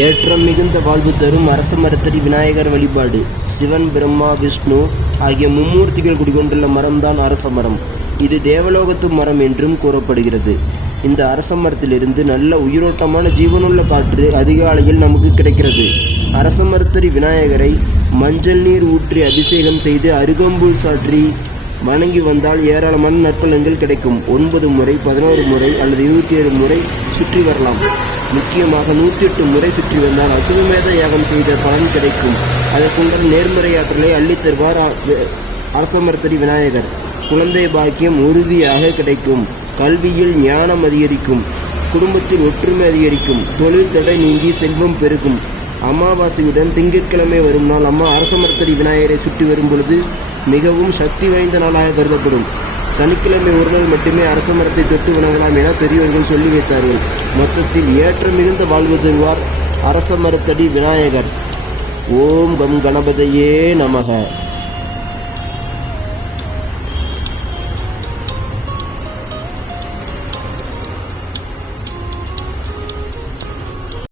ஏற்றம் மிகுந்த வாழ்வு தரும் அரச மரத்தடி விநாயகர் வழிபாடு. சிவன், பிரம்மா, விஷ்ணு ஆகிய மும்மூர்த்திகள் குடிகொண்டுள்ள மரம்தான் அரச மரம். இது தேவலோகத்து மரம் என்றும் கூறப்படுகிறது. இந்த அரச மரத்திலிருந்து நல்ல உயிரோட்டமான ஜீவனுள்ள காற்று அதிகாலையில் நமக்கு கிடைக்கிறது. அரச மரத்தடி விநாயகரை மஞ்சள் நீர் ஊற்றி அபிஷேகம் செய்து அருகம்புல் சாற்றி வணங்கி வந்தால் ஏராளமான நற்பலன்கள் கிடைக்கும். 9 முறை, 11 முறை அல்லது 27 முறை சுற்றி வரலாம். முக்கியமாக 108 முறை சுற்றி வந்தால் அசுவமேத யாகம் செய்த பலன் கிடைக்கும். அதற்குண்டான நேர்மறையாற்றலை அள்ளித் தருவார் அரச மரத்தடி விநாயகர். குழந்தை பாக்கியம் உறுதியாக கிடைக்கும். கல்வியில் ஞானம் அதிகரிக்கும். குடும்பத்தில் ஒற்றுமை அதிகரிக்கும். தொழில் தடை நீங்கி செல்வம் பெருகும். அமாவாசையுடன் திங்கட்கிழமை வரும் நாள் அம்மா அரச மரத்தடி விநாயகரை சுற்றி வரும் பொழுது மிகவும் சக்தி வாய்ந்த நாளாக கருதப்படும். சனிக்கிழமை ஒரு நாள் மட்டுமே அரச மரத்தை தொட்டு வணங்கலாம் என பெரியோர்கள் சொல்லி வைத்தார்கள். மொத்தத்தில் ஏற்ற மிகுந்த வாழ்வு தருவார் அரச மரத்தடி விநாயகர். ஓம் கம் கணபதியே நமக.